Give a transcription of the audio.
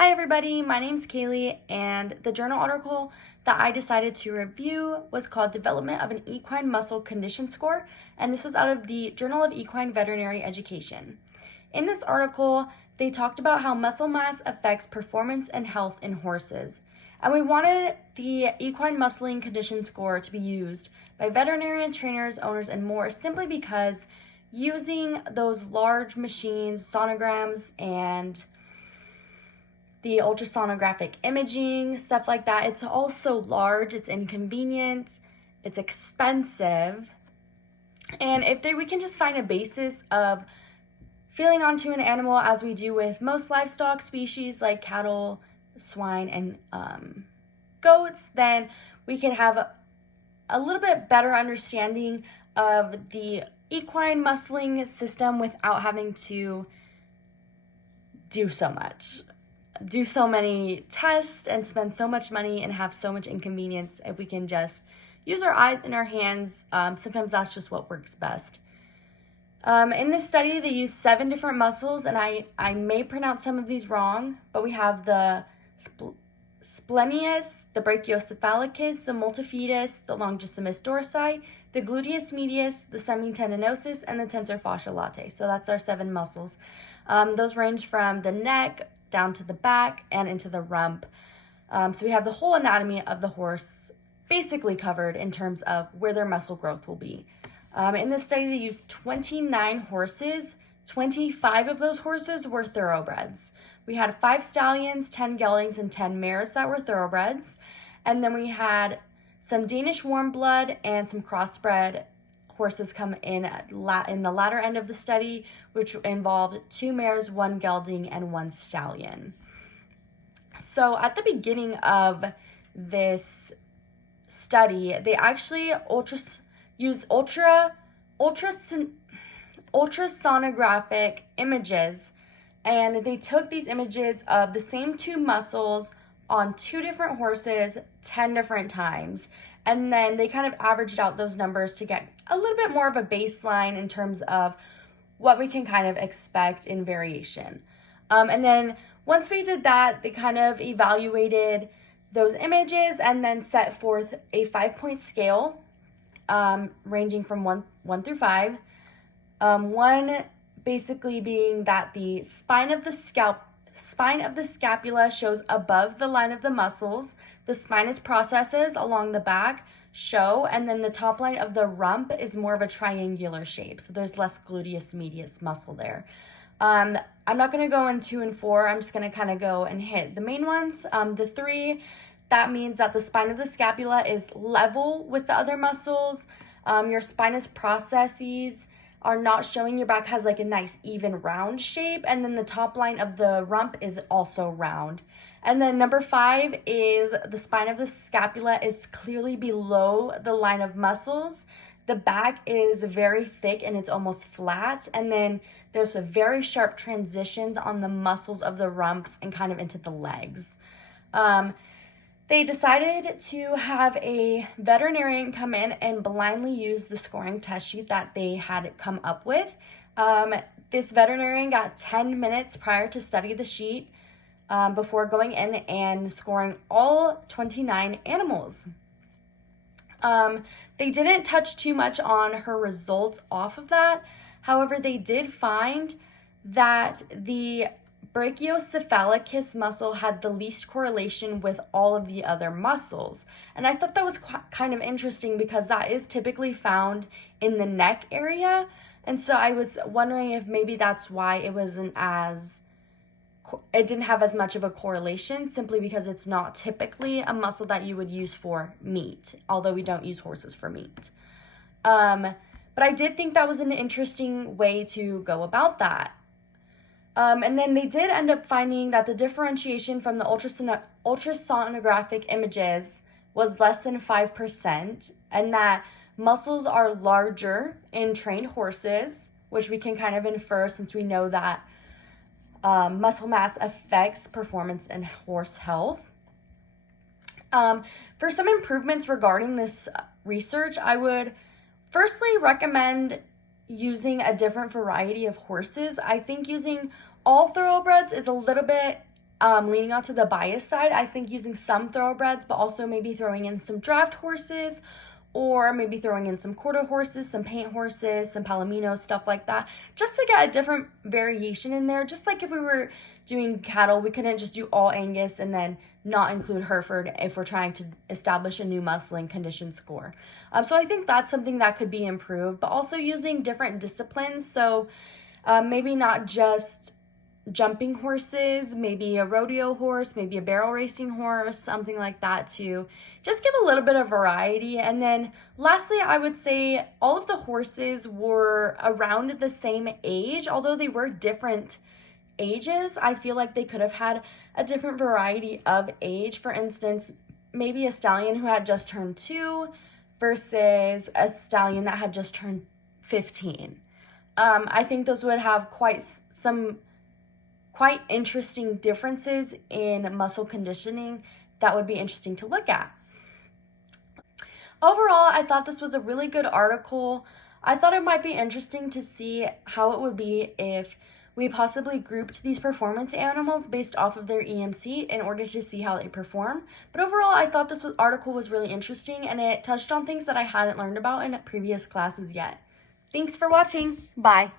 Hi everybody, my name's Kaylee, and the journal article that I decided to review was called Development of an Equine Muscle Condition Score, and this was out of the Journal of Equine Veterinary Education. In this article, they talked about how muscle mass affects performance and health in horses, and we wanted the Equine Muscling Condition Score to be used by veterinarians, trainers, owners, and more simply because using those large machines, sonograms, and the ultrasonographic imaging, stuff like that, it's also large, it's inconvenient, it's expensive. And we can just find a basis of feeling onto an animal as we do with most livestock species like cattle, swine, and goats, then we can have a little bit better understanding of the equine muscling system without having to do so many tests and spend so much money and have so much inconvenience if we can just use our eyes and our hands. Sometimes that's just what works best. In this study, they used 7 different muscles, and I may pronounce some of these wrong, but we have the splenius, the brachiocephalicus, the multifidus, the longissimus dorsi, the gluteus medius, the semitendinosus, and the tensor fascia latae. So that's our 7 muscles. Those range from the neck down to the back and into the rump. So we have the whole anatomy of the horse basically covered in terms of where their muscle growth will be. In this study, they used 29 horses. 25 of those horses were thoroughbreds. We had 5 stallions, 10 geldings, and 10 mares that were thoroughbreds. And then we had some Danish warm blood and some crossbred horses come in the latter end of the study, which involved 2 mares, 1 gelding, and 1 stallion. So at the beginning of this study, they actually used ultrasonographic images, and they took these images of the same 2 muscles on 2 different horses 10 different times, and then they kind of averaged out those numbers to get a little bit more of a baseline in terms of what we can kind of expect in variation. And then once we did that, they kind of evaluated those images and then set forth a 5-point scale ranging from 1 through 5. 1 basically being that the spine of the scapula shows above the line of the muscles, the spinous processes along the back show, and then the top line of the rump is more of a triangular shape, so there's less gluteus medius muscle there. I'm not going to go in 2 and 4. I'm just going to kind of go and hit the main ones. The 3, that means that the spine of the scapula is level with the other muscles. Your spinous processes are not showing. Your back has like a nice even round shape, and then the top line of the rump is also round. And then number 5 is the spine of the scapula is clearly below the line of muscles. The back is very thick and it's almost flat, and then there's a very sharp transitions on the muscles of the rumps and kind of into the legs. They decided to have a veterinarian come in and blindly use the scoring test sheet that they had come up with. This veterinarian got 10 minutes prior to study the sheet before going in and scoring all 29 animals. They didn't touch too much on her results off of that. However, they did find that the brachiocephalicus muscle had the least correlation with all of the other muscles. And I thought that was kind of interesting because that is typically found in the neck area. And so I was wondering if maybe that's why it didn't have as much of a correlation, simply because it's not typically a muscle that you would use for meat, although we don't use horses for meat. But I did think that was an interesting way to go about that. And then they did end up finding that the differentiation from the ultrasonographic images was less than 5%, and that muscles are larger in trained horses, which we can kind of infer since we know that muscle mass affects performance and horse health. For some improvements regarding this research, I would firstly recommend using a different variety of horses. I think using all thoroughbreds is a little bit leaning onto the bias side, I think using some thoroughbreds, but also maybe throwing in some draft horses, or maybe throwing in some quarter horses, some paint horses, some palominos, stuff like that, just to get a different variation in there. Just like if we were doing cattle, we couldn't just do all Angus and then not include Hereford if we're trying to establish a new muscle and condition score. So I think that's something that could be improved, but also using different disciplines. So maybe not just jumping horses, maybe a rodeo horse, maybe a barrel racing horse, something like that, to just give a little bit of variety. And then lastly, I would say all of the horses were around the same age, although they were different ages. I feel like they could have had a different variety of age. For instance, maybe a stallion who had just turned 2 versus a stallion that had just turned 15. I think those would have quite interesting differences in muscle conditioning that would be interesting to look at. Overall, I thought this was a really good article. I thought it might be interesting to see how it would be if we possibly grouped these performance animals based off of their EMC in order to see how they perform. But overall, I thought this article was really interesting, and it touched on things that I hadn't learned about in previous classes yet. Thanks for watching. Bye.